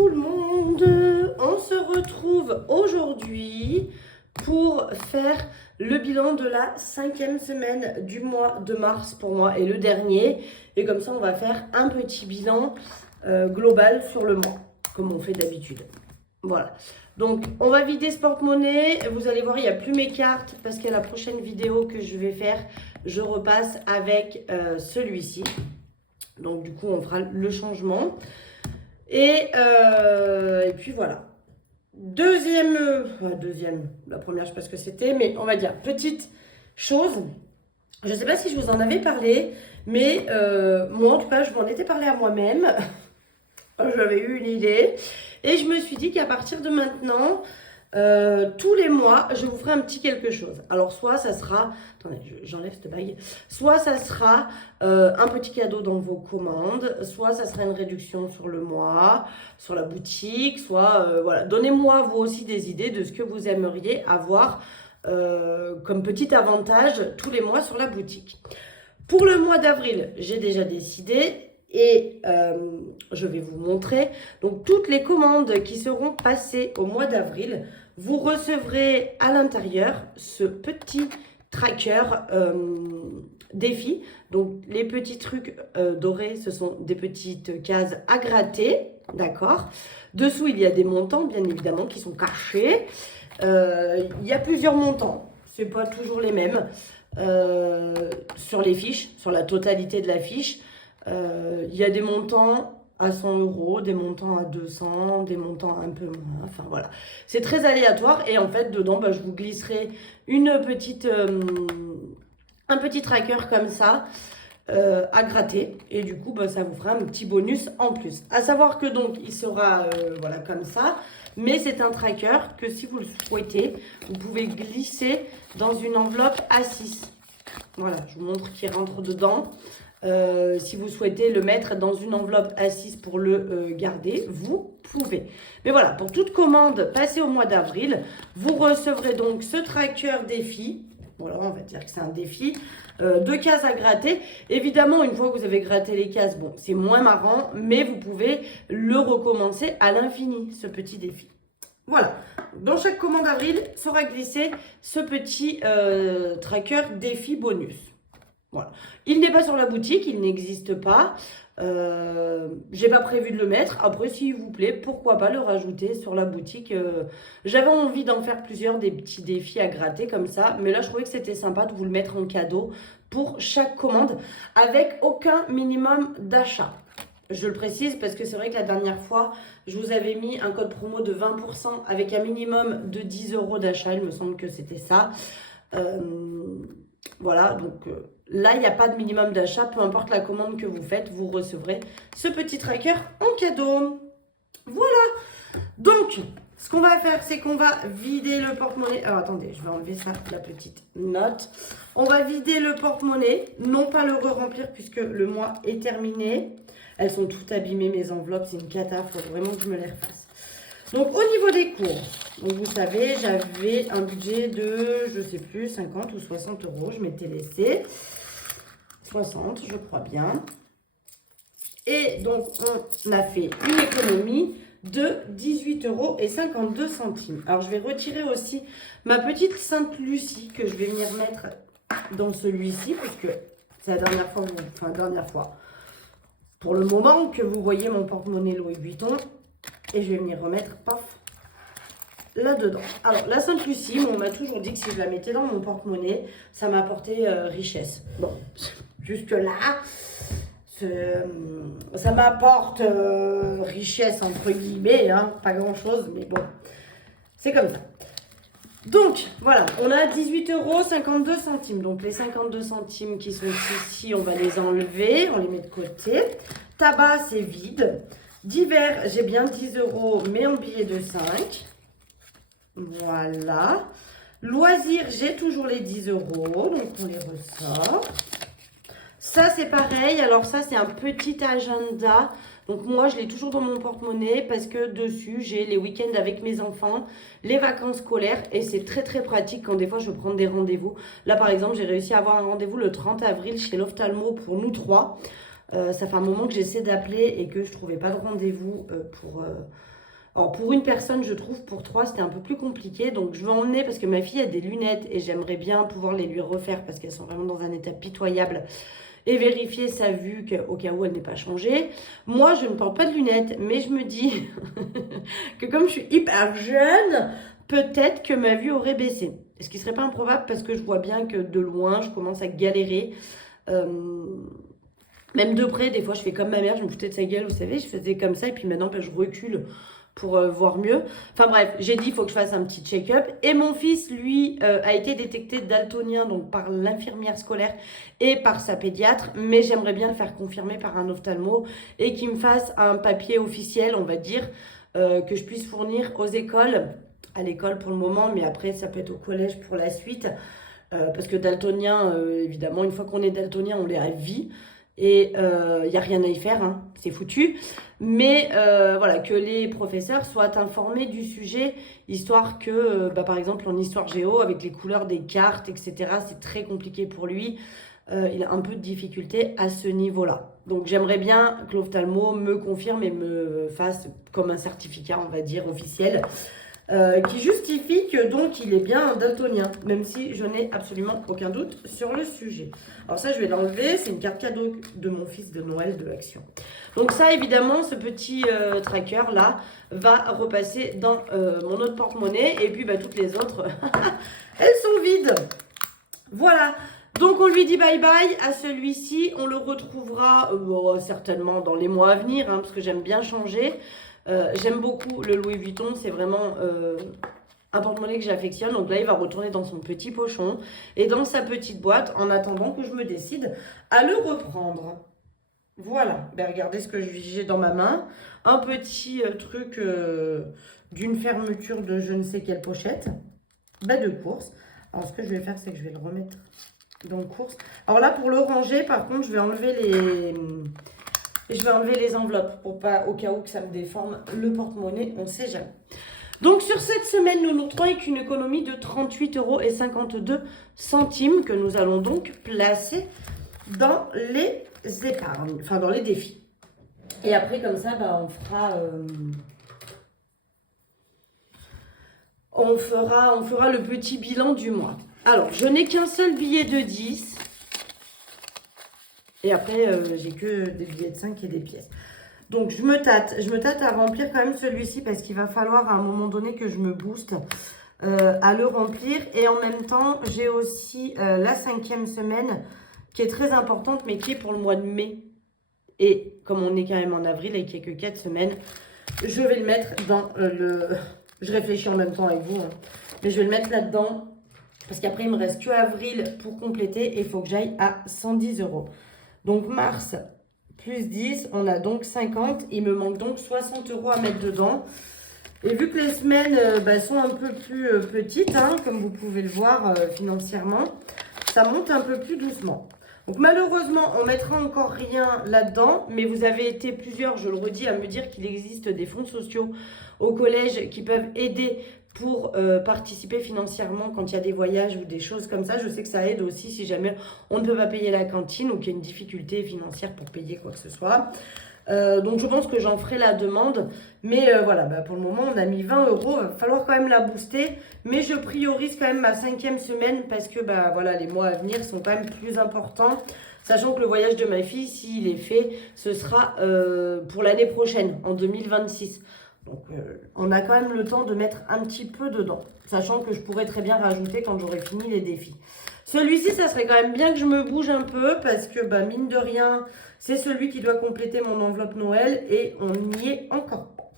tout le monde, on se retrouve aujourd'hui pour faire le bilan de la 5e semaine du mois de mars pour moi et le dernier. Et comme ça, on va faire un petit bilan global sur le mois, comme on fait d'habitude. Voilà. Donc, on va vider ce porte-monnaie. Vous allez voir, il n'y a plus mes cartes parce qu'à la prochaine vidéo que je vais faire, je repasse avec celui-ci. Donc, du coup, on fera le changement. Et puis voilà. Deuxième, la première, je sais pas ce que c'était, mais on va dire petite chose. Je ne sais pas si je vous en avais parlé, mais moi, en tout cas, je m'en étais parlé à moi-même. J'avais eu une idée. Et je me suis dit qu'à partir de maintenant, tous les mois, je vous ferai un petit quelque chose. Alors, soit ça sera... Attendez, j'enlève cette bague. Soit ça sera un petit cadeau dans vos commandes. Soit ça sera une réduction sur le mois, sur la boutique. Soit, voilà. Donnez-moi, vous aussi, des idées de ce que vous aimeriez avoir comme petit avantage tous les mois sur la boutique. Pour le mois d'avril, j'ai déjà décidé. Et je vais vous montrer. Donc, toutes les commandes qui seront passées au mois d'avril, vous recevrez à l'intérieur ce petit tracker défi. Donc, les petits trucs dorés, ce sont des petites cases à gratter. D'accord. Dessous, il y a des montants, bien évidemment, qui sont cachés. Il y a plusieurs montants. Ce n'est pas toujours les mêmes. Sur les fiches, sur la totalité de la fiche. Il y a des montants à 100 €, des montants à 200, des montants un peu moins, enfin voilà. C'est très aléatoire et en fait dedans, je vous glisserai un petit tracker comme ça à gratter et du coup, ça vous fera un petit bonus en plus. À savoir que donc, il sera voilà comme ça, mais c'est un tracker que si vous le souhaitez, vous pouvez glisser dans une enveloppe A6. Voilà, je vous montre qu'il rentre dedans. Si vous souhaitez le mettre dans une enveloppe A6 pour le garder, vous pouvez. Mais voilà, pour toute commande passée au mois d'avril, vous recevrez donc ce tracker défi. Voilà, on va dire que c'est un défi. 2 cases à gratter. Évidemment, une fois que vous avez gratté les cases, bon, c'est moins marrant, mais vous pouvez le recommencer à l'infini, ce petit défi. Voilà, dans chaque commande d'avril sera glissé ce petit tracker défi bonus. Voilà. Il n'est pas sur la boutique, il n'existe pas. J'ai pas prévu de le mettre. Après, s'il vous plaît, pourquoi pas le rajouter sur la boutique. J'avais envie d'en faire plusieurs, des petits défis à gratter comme ça. Mais là, je trouvais que c'était sympa de vous le mettre en cadeau pour chaque commande avec aucun minimum d'achat. Je le précise parce que c'est vrai que la dernière fois, je vous avais mis un code promo de 20% avec un minimum de 10 € d'achat. Il me semble que c'était ça. Voilà, donc là, il n'y a pas de minimum d'achat. Peu importe la commande que vous faites, vous recevrez ce petit tracker en cadeau. Voilà. Donc, ce qu'on va faire, c'est qu'on va vider le porte-monnaie. Alors, attendez, je vais enlever ça, la petite note. On va vider le porte-monnaie, non pas le re-remplir puisque le mois est terminé. Elles sont toutes abîmées, mes enveloppes. C'est une cata, il faut vraiment que je me les refasse. Donc, au niveau des courses, donc vous savez, j'avais un budget de, je ne sais plus, 50 ou 60 €. Je m'étais laissé 60, je crois bien. Et donc, on a fait une économie de 18,52 €. Alors, je vais retirer aussi ma petite Sainte Lucie que je vais venir mettre dans celui-ci parce que c'est la dernière fois, pour le moment que vous voyez mon porte-monnaie Louis Vuitton. Et je vais venir remettre, paf, là-dedans. Alors, la Sainte Lucie, on m'a toujours dit que si je la mettais dans mon porte-monnaie, ça m'apportait richesse. Bon, jusque-là, ça m'apporte richesse, entre guillemets, hein, pas grand-chose, mais bon, c'est comme ça. Donc, voilà, on a 18,52 €. Donc, les 52 centimes qui sont ici, on va les enlever, on les met de côté. Tabac, c'est vide. Divers, j'ai bien 10 €, mais en billets de 5. Voilà. Loisirs, j'ai toujours les 10 €, donc on les ressort. Ça, c'est pareil. Alors ça, c'est un petit agenda. Donc moi, je l'ai toujours dans mon porte-monnaie parce que dessus, j'ai les week-ends avec mes enfants, les vacances scolaires. Et c'est très, très pratique quand des fois, je prends des rendez-vous. Là, par exemple, j'ai réussi à avoir un rendez-vous le 30 avril chez l'ophtalmo pour nous 3. Ça fait un moment que j'essaie d'appeler et que je trouvais pas de rendez-vous pour... Alors pour une personne, je trouve, pour 3, c'était un peu plus compliqué. Donc je vais emmener parce que ma fille a des lunettes et j'aimerais bien pouvoir les lui refaire parce qu'elles sont vraiment dans un état pitoyable et vérifier sa vue au cas où elle n'est pas changée. Moi, je ne porte pas de lunettes, mais je me dis que comme je suis hyper jeune, peut-être que ma vue aurait baissé. Ce qui serait pas improbable parce que je vois bien que de loin, je commence à galérer. Même de près, des fois, je fais comme ma mère, je me foutais de sa gueule, vous savez, je faisais comme ça, et puis maintenant, je recule pour voir mieux. Enfin bref, j'ai dit, il faut que je fasse un petit check-up. Et mon fils, lui, a été détecté daltonien, donc par l'infirmière scolaire et par sa pédiatre, mais j'aimerais bien le faire confirmer par un ophtalmo et qu'il me fasse un papier officiel, on va dire, que je puisse fournir aux écoles, à l'école pour le moment, mais après, ça peut être au collège pour la suite. Parce que daltonien, évidemment, une fois qu'on est daltonien, on l'est à vie. Et il n'y a rien à y faire, hein, c'est foutu. Mais voilà, que les professeurs soient informés du sujet, histoire que, par exemple, en histoire géo, avec les couleurs des cartes, etc., c'est très compliqué pour lui. Il a un peu de difficulté à ce niveau-là. Donc j'aimerais bien que l'ophtalmo me confirme et me fasse comme un certificat, on va dire, officiel, qui justifie que donc il est bien un daltonien, même si je n'ai absolument aucun doute sur le sujet. Alors ça, je vais l'enlever, c'est une carte cadeau de mon fils de Noël de l'Action. Donc ça, évidemment, ce petit tracker-là va repasser dans mon autre porte-monnaie, et puis toutes les autres, elles sont vides. Voilà. Donc on lui dit bye bye à celui-ci, on le retrouvera certainement dans les mois à venir, hein, parce que j'aime bien changer. J'aime beaucoup le Louis Vuitton, c'est vraiment un porte-monnaie que j'affectionne. Donc là, il va retourner dans son petit pochon et dans sa petite boîte en attendant que je me décide à le reprendre. Voilà, regardez ce que j'ai dans ma main. Un petit truc d'une fermeture de je ne sais quelle pochette, de course. Alors ce que je vais faire, c'est que je vais le remettre dans course. Alors là, pour le ranger, par contre, je vais enlever les enveloppes pour pas, au cas où que ça me déforme le porte-monnaie, on ne sait jamais. Donc sur cette semaine, nous nous retrouvons avec une économie de 38,52 € que nous allons donc placer dans les épargnes, enfin dans les défis. Et après, comme ça, on fera le petit bilan du mois. Alors, je n'ai qu'un seul billet de 10. Et après, j'ai que des billets de 5 et des pièces. Donc, je me tâte à remplir quand même celui-ci parce qu'il va falloir à un moment donné que je me booste à le remplir. Et en même temps, j'ai aussi la 5e semaine qui est très importante, mais qui est pour le mois de mai. Et comme on est quand même en avril et qu'il n'y a que 4 semaines, je vais le mettre dans le... Je réfléchis en même temps avec vous, hein, mais je vais le mettre là-dedans parce qu'après, il me reste que avril pour compléter et il faut que j'aille à 110 €. Donc, mars plus 10, on a donc 50. Il me manque donc 60 € à mettre dedans. Et vu que les semaines sont un peu plus petites, hein, comme vous pouvez le voir financièrement, ça monte un peu plus doucement. Donc malheureusement, on mettra encore rien là-dedans, mais vous avez été plusieurs, je le redis, à me dire qu'il existe des fonds sociaux au collège qui peuvent aider pour participer financièrement quand il y a des voyages ou des choses comme ça. Je sais que ça aide aussi si jamais on ne peut pas payer la cantine ou qu'il y a une difficulté financière pour payer quoi que ce soit. Donc je pense que j'en ferai la demande. Mais voilà, pour le moment, on a mis 20 €. Il va falloir quand même la booster. Mais je priorise quand même ma 5e semaine parce que voilà, les mois à venir sont quand même plus importants. Sachant que le voyage de ma fille, s'il est fait, ce sera pour l'année prochaine, en 2026. Donc on a quand même le temps de mettre un petit peu dedans. Sachant que je pourrais très bien rajouter quand j'aurai fini les défis. Celui-ci, ça serait quand même bien que je me bouge un peu parce que mine de rien, c'est celui qui doit compléter mon enveloppe Noël et on n'y est encore pas.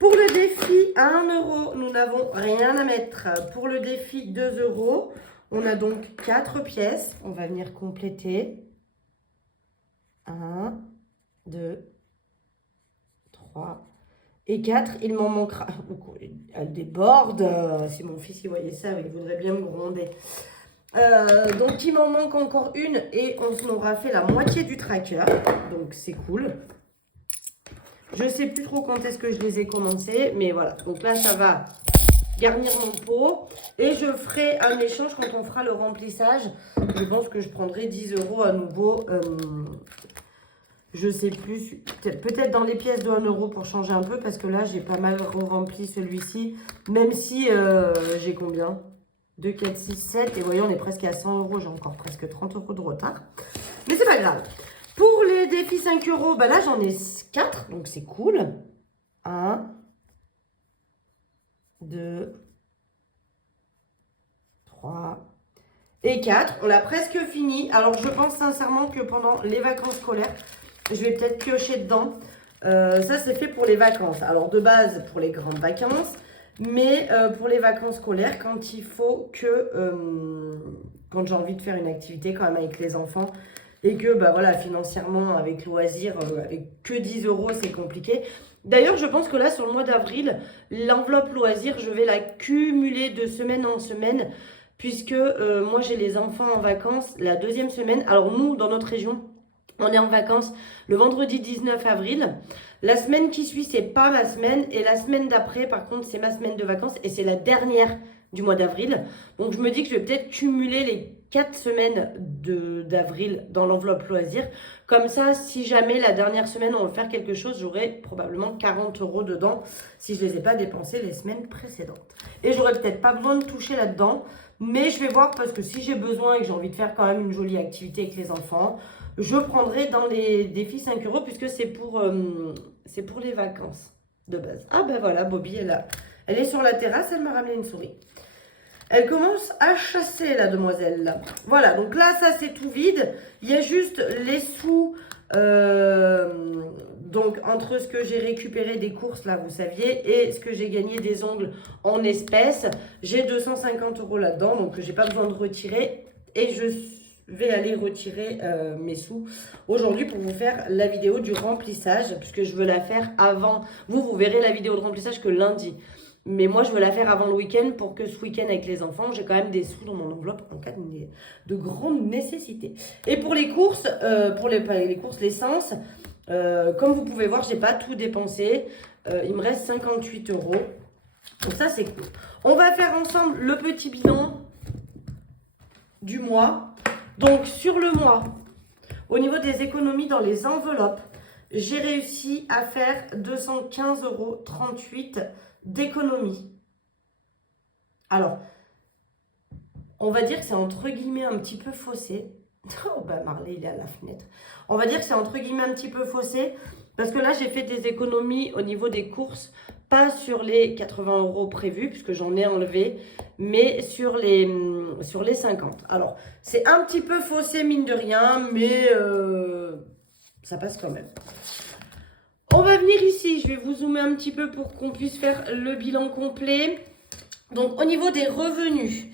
Pour le défi à 1 €, nous n'avons rien à mettre. Pour le défi 2 €, on a donc 4 pièces. On va venir compléter. 1, 2, 3 et 4. Il m'en manquera. Elle déborde. Si mon fils il voyait ça, il voudrait bien me gronder. Donc il m'en manque encore une et on aura fait la moitié du tracker, donc c'est cool. Je sais plus trop quand est-ce que je les ai commencés, mais voilà, donc là ça va garnir mon pot et je ferai un échange quand on fera le remplissage. Je pense que je prendrai 10 € à nouveau Je sais plus, peut-être dans les pièces de 1 euro pour changer un peu, parce que là, j'ai pas mal rempli celui-ci. Même si j'ai combien? 2, 4, 6, 7. Et voyons, on est presque à 100 euros. J'ai encore presque 30 euros de retard. Mais c'est pas grave. Pour les défis 5 euros, bah là, j'en ai 4. Donc, c'est cool. 1, 2, 3 et 4. On l'a presque fini. Alors, je pense sincèrement que pendant les vacances scolaires, je vais peut-être piocher dedans. Ça, c'est fait pour les vacances. Alors, de base, pour les grandes vacances. Mais pour les vacances scolaires, quand il faut que... quand j'ai envie de faire une activité quand même avec les enfants et que, bah voilà, financièrement, avec loisirs, avec que 10 euros, c'est compliqué. D'ailleurs, je pense que là, sur le mois d'avril, l'enveloppe loisirs, je vais la cumuler de semaine en semaine puisque moi, j'ai les enfants en vacances la 2e semaine. Alors, nous, dans notre région, on est en vacances le vendredi 19 avril. La semaine qui suit, c'est pas ma semaine. Et la semaine d'après, par contre, c'est ma semaine de vacances. Et c'est la dernière du mois d'avril. Donc, je me dis que je vais peut-être cumuler les 4 semaines d'avril dans l'enveloppe loisir. Comme ça, si jamais la dernière semaine, on veut faire quelque chose, j'aurai probablement 40 euros dedans si je ne les ai pas dépensés les semaines précédentes. Et j'aurai peut-être pas besoin de toucher là-dedans. Mais je vais voir parce que si j'ai besoin et que j'ai envie de faire quand même une jolie activité avec les enfants, je prendrai dans les défis 5 euros puisque c'est pour les vacances de base. Ah ben voilà, Bobby, elle est sur la terrasse, elle m'a ramené une souris. Elle commence à chasser, la demoiselle. Voilà, donc là, ça, c'est tout vide. Il y a juste les sous, donc entre ce que j'ai récupéré des courses, là, vous saviez, et ce que j'ai gagné des ongles en espèces. J'ai 250 euros là-dedans, donc j'ai pas besoin de retirer. Et je vais aller retirer mes sous aujourd'hui pour vous faire la vidéo du remplissage, puisque je veux la faire avant. Vous verrez la vidéo de remplissage que lundi. Mais moi, je veux la faire avant le week-end pour que ce week-end, avec les enfants, j'ai quand même des sous dans mon enveloppe en cas de grande nécessité. Et pour les courses, les courses, l'essence, comme vous pouvez voir, je n'ai pas tout dépensé. Il me reste 58 euros. Donc ça, c'est cool. On va faire ensemble le petit bilan du mois. Donc, sur le mois, au niveau des économies dans les enveloppes, j'ai réussi à faire 215,38 euros d'économie. Alors, on va dire que c'est entre guillemets un petit peu faussé. Oh bah Marley, il est à la fenêtre. On va dire que c'est entre guillemets un petit peu faussé parce que là, j'ai fait des économies au niveau des courses, pas sur les 80 euros prévus puisque j'en ai enlevé, mais sur les 50. Alors, c'est un petit peu faussé mine de rien, mais ça passe quand même. On va venir ici, je vais vous zoomer un petit peu pour qu'on puisse faire le bilan complet. Donc, au niveau des revenus,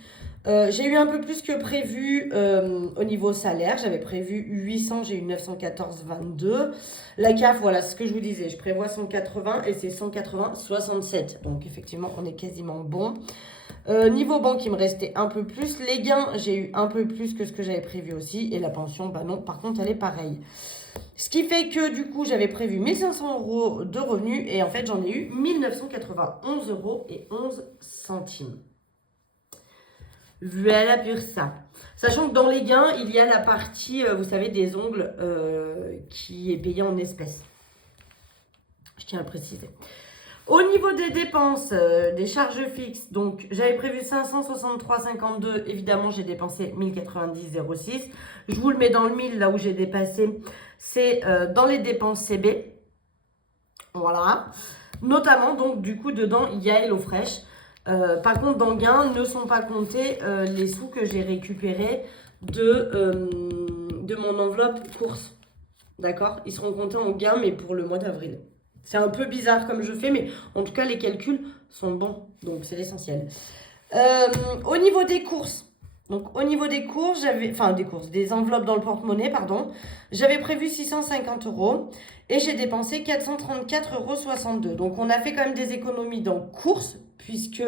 j'ai eu un peu plus que prévu au niveau salaire. J'avais prévu 800, j'ai eu 914,22. La CAF, voilà ce que je vous disais, je prévois 180 et c'est 180,67. Donc, effectivement, on est quasiment bon. Niveau banque, il me restait un peu plus. Les gains, j'ai eu un peu plus que ce que j'avais prévu aussi. Et la pension, bah non, par contre, elle est pareille. Ce qui fait que du coup, j'avais prévu 1500 euros de revenus et en fait, j'en ai eu 1991 euros et 11 centimes. Voilà pour ça. Sachant que dans les gains, il y a la partie, vous savez, des ongles qui est payée en espèces. Je tiens à le préciser. Au niveau des dépenses, des charges fixes, donc j'avais prévu 563,52. Évidemment, j'ai dépensé 1090,06. Je vous le mets dans le 1000, là où j'ai dépassé. C'est dans les dépenses CB. Voilà. Notamment, donc, du coup, dedans, il y a HelloFresh. Par contre, dans gain, ne sont pas comptés les sous que j'ai récupérés de mon enveloppe course. D'accord? Ils seront comptés en gain, mais pour le mois d'avril. C'est un peu bizarre comme je fais, mais en tout cas, les calculs sont bons. Donc, c'est l'essentiel. Au niveau des courses, donc au niveau des courses, des enveloppes dans le porte-monnaie, pardon, j'avais prévu 650 euros et j'ai dépensé 434,62 euros. Donc, on a fait quand même des économies dans courses, puisque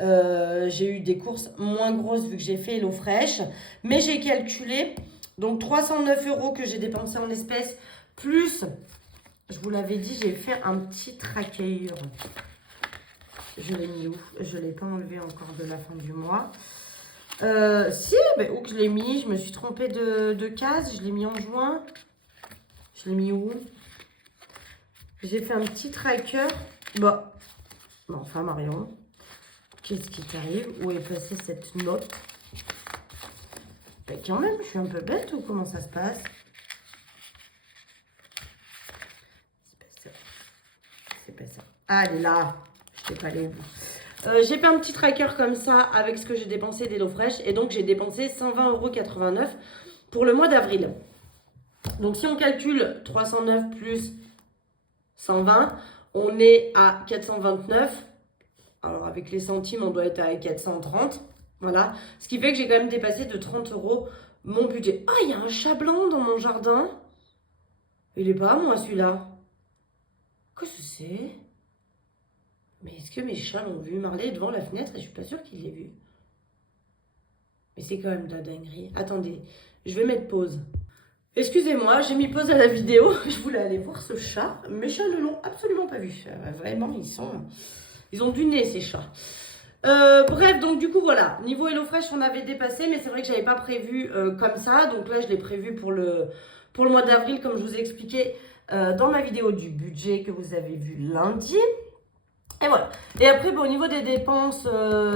j'ai eu des courses moins grosses vu que j'ai fait HelloFresh. Mais j'ai calculé, donc 309 euros que j'ai dépensé en espèces, plus... Je vous l'avais dit, j'ai fait un petit tracker. Je l'ai mis où? Je ne l'ai pas enlevé encore de la fin du mois. Si, où que je l'ai mis? Je me suis trompée de case. Je l'ai mis en juin. Je Je l'ai mis où? J'ai fait un petit tracker. Bah, non, enfin Marion, qu'est-ce qui t'arrive? Où est passée cette note? Bah, quand même, je suis un peu bête ou comment ça se passe? C'est pas ça. Ah, elle est là. Je t'ai pas allé au bout. J'ai fait un petit tracker comme ça avec ce que j'ai dépensé d'HelloFresh. Et donc, j'ai dépensé 120,89 € pour le mois d'avril. Donc, si on calcule 309 plus 120, on est à 429. Alors, avec les centimes, on doit être à 430. Voilà. Ce qui fait que j'ai quand même dépassé de 30 € mon budget. Ah, il y a un chat blanc dans mon jardin. Il est pas à moi, celui-là. Qu'est-ce que c'est? Mais est-ce que mes chats l'ont vu? Marley est devant la fenêtre et je suis pas sûre qu'il l'ait vu. Mais c'est quand même de la dinguerie. Attendez, je vais mettre pause. Excusez-moi, j'ai mis pause à la vidéo. Je voulais aller voir ce chat. Mes chats ne l'ont absolument pas vu. Vraiment, ils ont du nez, ces chats. Bref, donc du coup, voilà. Niveau HelloFresh, on avait dépassé, mais c'est vrai que j'avais pas prévu comme ça. Donc là, je l'ai prévu pour le mois d'avril, comme je vous ai expliqué dans ma vidéo du budget que vous avez vu lundi. Et voilà. Et après, bon, au niveau des dépenses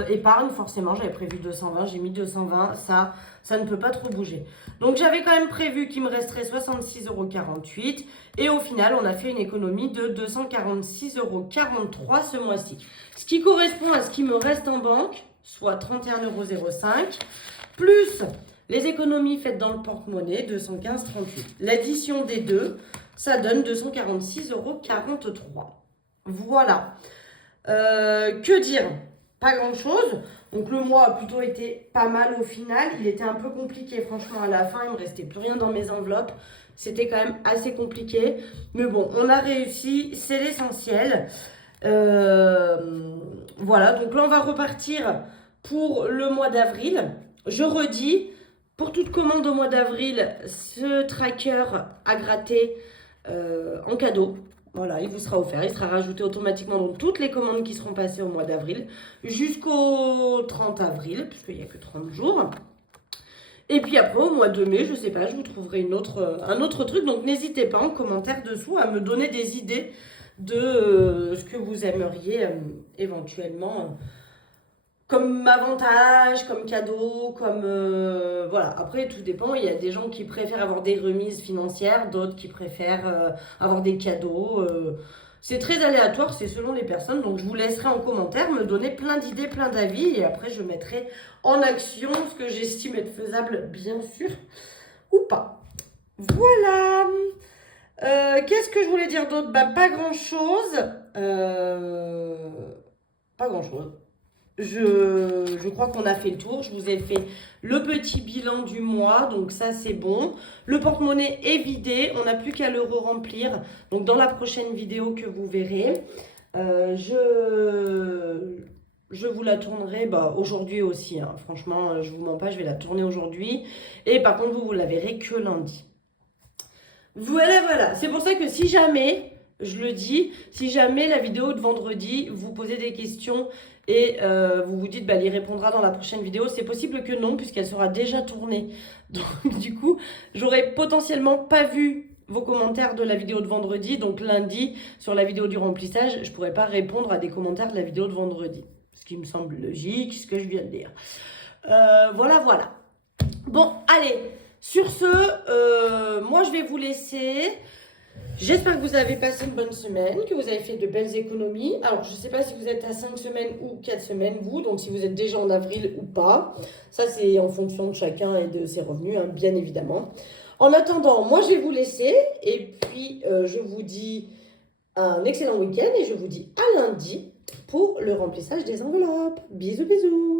épargne, forcément, j'avais prévu 220, j'ai mis 220, ça ne peut pas trop bouger. Donc, j'avais quand même prévu qu'il me resterait 66,48 €. Et au final, on a fait une économie de 246,43 € ce mois-ci. Ce qui correspond à ce qui me reste en banque, soit 31,05 €, plus les économies faites dans le porte-monnaie, 215,38 €. L'addition des deux, ça donne 246,43 €. Voilà. Que dire? Pas grand chose. Donc le mois a plutôt été pas mal au final. Il était un peu compliqué franchement à la fin. Il me restait plus rien dans mes enveloppes. C'était quand même assez compliqué. Mais bon, on a réussi. C'est l'essentiel. Voilà. Donc là, on va repartir pour le mois d'avril. Je redis, pour toute commande au mois d'avril, ce tracker à gratter en cadeau. Voilà, il vous sera offert, il sera rajouté automatiquement dans toutes les commandes qui seront passées au mois d'avril jusqu'au 30 avril, puisqu'il n'y a que 30 jours. Et puis après, au mois de mai, je ne sais pas, je vous trouverai un autre truc. Donc n'hésitez pas en commentaire dessous à me donner des idées de ce que vous aimeriez éventuellement comme avantage, comme cadeau, comme... voilà, après tout dépend, il y a des gens qui préfèrent avoir des remises financières, d'autres qui préfèrent avoir des cadeaux. C'est très aléatoire, c'est selon les personnes, donc je vous laisserai en commentaire me donner plein d'idées, plein d'avis, et après je mettrai en action ce que j'estime être faisable, bien sûr, ou pas. Voilà. Qu'est-ce que je voulais dire d'autre? Bah, pas grand-chose. Pas grand-chose. Je crois qu'on a fait le tour. Je vous ai fait le petit bilan du mois. Donc ça, c'est bon. Le porte-monnaie est vidé. On n'a plus qu'à le remplir. Donc dans la prochaine vidéo que vous verrez, je vous la tournerai aujourd'hui aussi. Hein. Franchement, je ne vous mens pas, je vais la tourner aujourd'hui. Et par contre, vous la verrez que lundi. Voilà, voilà. C'est pour ça que si jamais... Je le dis, si jamais la vidéo de vendredi, vous posez des questions et vous vous dites, bah, elle y répondra dans la prochaine vidéo, c'est possible que non, puisqu'elle sera déjà tournée. Donc du coup, j'aurais potentiellement pas vu vos commentaires de la vidéo de vendredi. Donc lundi, sur la vidéo du remplissage, je ne pourrais pas répondre à des commentaires de la vidéo de vendredi. Ce qui me semble logique, ce que je viens de dire. Voilà, voilà. Bon, allez, sur ce, moi je vais vous laisser... J'espère que vous avez passé une bonne semaine, que vous avez fait de belles économies. Alors, je ne sais pas si vous êtes à 5 semaines ou 4 semaines, vous, donc si vous êtes déjà en avril ou pas. Ça, c'est en fonction de chacun et de ses revenus, hein, bien évidemment. En attendant, moi, je vais vous laisser et puis je vous dis un excellent week-end et je vous dis à lundi pour le remplissage des enveloppes. Bisous, bisous.